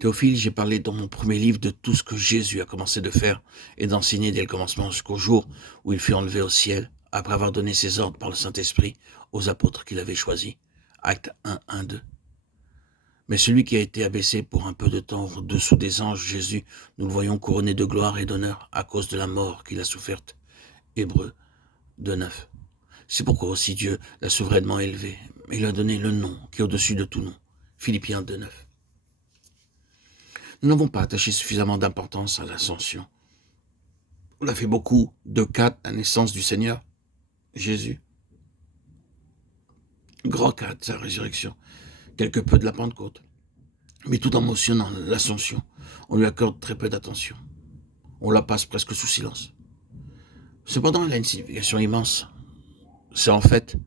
Théophile, j'ai parlé dans mon premier livre de tout ce que Jésus a commencé de faire et d'enseigner dès le commencement jusqu'au jour où il fut enlevé au ciel, après avoir donné ses ordres par le Saint-Esprit aux apôtres qu'il avait choisis. Acte 1, 1, 2. Mais celui qui a été abaissé pour un peu de temps au-dessous des anges, Jésus, nous le voyons couronné de gloire et d'honneur à cause de la mort qu'il a soufferte. Hébreux 2, 9. C'est pourquoi aussi Dieu l'a souverainement élevé. Il lui a donné le nom qui est au-dessus de tout nom. Philippiens 2, 9. Nous n'avons pas attaché suffisamment d'importance à l'ascension. On a fait beaucoup de cas de la naissance du Seigneur, Jésus. Grand cas de sa résurrection. Quelque peu de la Pentecôte. Mais tout en mentionnant l'ascension, on lui accorde très peu d'attention. On la passe presque sous silence. Cependant, elle a une signification immense. C'est en fait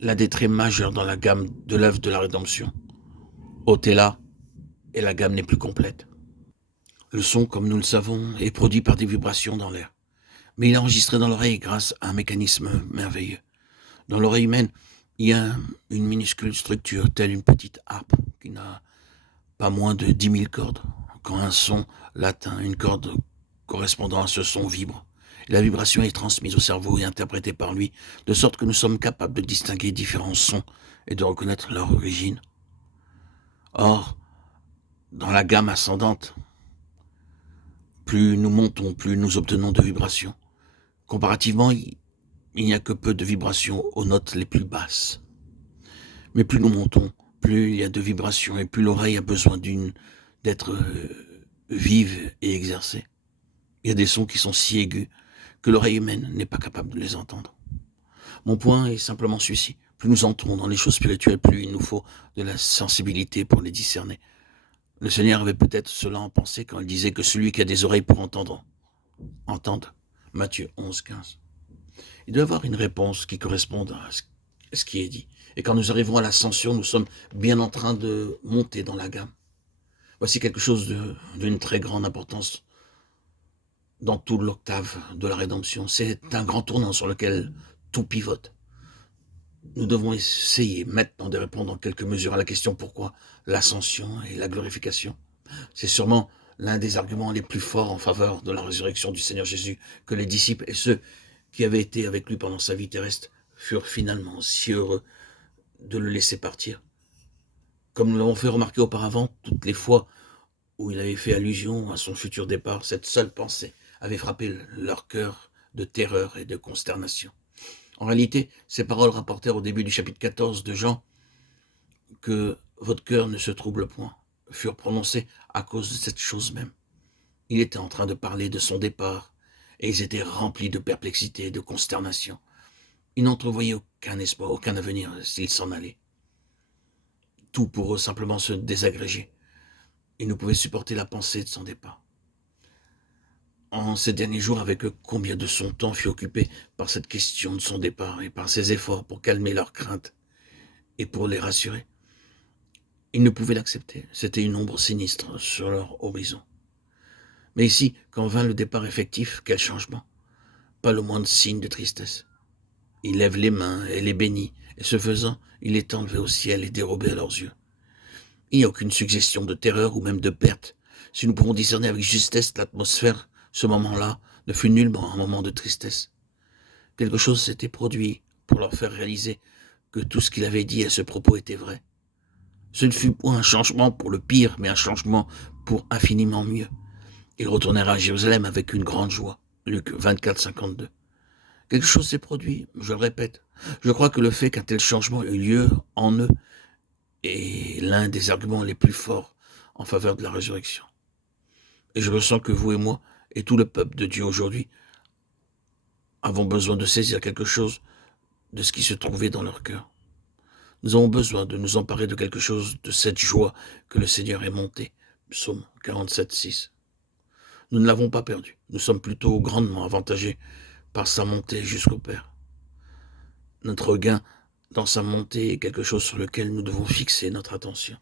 l'un des traits majeurs dans la gamme de l'œuvre de la rédemption. Ôtez là, et la gamme n'est plus complète. Le son, comme nous le savons, est produit par des vibrations dans l'air. Mais il est enregistré dans l'oreille grâce à un mécanisme merveilleux. Dans l'oreille humaine, il y a une minuscule structure, telle une petite harpe, qui n'a pas moins de 10 000 cordes. Quand un son l'atteint, une corde correspondant à ce son vibre. La vibration est transmise au cerveau et interprétée par lui, de sorte que nous sommes capables de distinguer différents sons et de reconnaître leur origine. Or, dans la gamme ascendante, plus nous montons, plus nous obtenons de vibrations. Comparativement, il n'y a que peu de vibrations aux notes les plus basses. Mais plus nous montons, plus il y a de vibrations et plus l'oreille a besoin d'être vive et exercée. Il y a des sons qui sont si aigus que l'oreille humaine n'est pas capable de les entendre. Mon point est simplement celui-ci. Plus nous entrons dans les choses spirituelles, plus il nous faut de la sensibilité pour les discerner. Le Seigneur avait peut-être cela en pensée quand il disait que celui qui a des oreilles pour entendre, entende. Matthieu 11, 15. Il doit y avoir une réponse qui corresponde à ce qui est dit. Et quand nous arrivons à l'ascension, nous sommes bien en train de monter dans la gamme. Voici quelque chose d'une très grande importance dans toute l'octave de la rédemption. C'est un grand tournant sur lequel tout pivote. Nous devons essayer maintenant de répondre en quelques mesures à la question pourquoi l'ascension et la glorification. C'est sûrement l'un des arguments les plus forts en faveur de la résurrection du Seigneur Jésus que les disciples et ceux qui avaient été avec lui pendant sa vie terrestre furent finalement si heureux de le laisser partir. Comme nous l'avons fait remarquer auparavant, toutes les fois où il avait fait allusion à son futur départ, cette seule pensée avait frappé leur cœur de terreur et de consternation. En réalité, ces paroles rapportèrent au début du chapitre 14 de Jean que votre cœur ne se trouble point, furent prononcées à cause de cette chose même. Il était en train de parler de son départ, et ils étaient remplis de perplexité et de consternation. Ils n'entrevoyaient aucun espoir, aucun avenir s'ils s'en allaient. Tout pour eux simplement se désagréger. Ils ne pouvaient supporter la pensée de son départ. En ces derniers jours, avec eux, combien de son temps fut occupé par cette question de son départ et par ses efforts pour calmer leurs craintes et pour les rassurer. Ils ne pouvaient l'accepter. C'était une ombre sinistre sur leur horizon. Mais ici, quand vint le départ effectif, quel changement! Pas le moindre signe de tristesse. Il lève les mains et les bénit, et ce faisant, il est enlevé au ciel et dérobé à leurs yeux. Il n'y a aucune suggestion de terreur ou même de perte. Si nous pouvons discerner avec justesse l'atmosphère, ce moment-là ne fut nullement un moment de tristesse. Quelque chose s'était produit pour leur faire réaliser que tout ce qu'il avait dit à ce propos était vrai. Ce ne fut point un changement pour le pire, mais un changement pour infiniment mieux. Ils retournèrent à Jérusalem avec une grande joie. Luc 24, 52. Quelque chose s'est produit, je le répète. Je crois que le fait qu'un tel changement ait eu lieu en eux est l'un des arguments les plus forts en faveur de la résurrection. Et je ressens que vous et moi, et tout le peuple de Dieu aujourd'hui, avons besoin de saisir quelque chose de ce qui se trouvait dans leur cœur. Nous avons besoin de nous emparer de quelque chose de cette joie que le Seigneur est monté. Psaume 47, 6. Nous ne l'avons pas perdu. Nous sommes plutôt grandement avantagés par sa montée jusqu'au Père. Notre gain dans sa montée est quelque chose sur lequel nous devons fixer notre attention.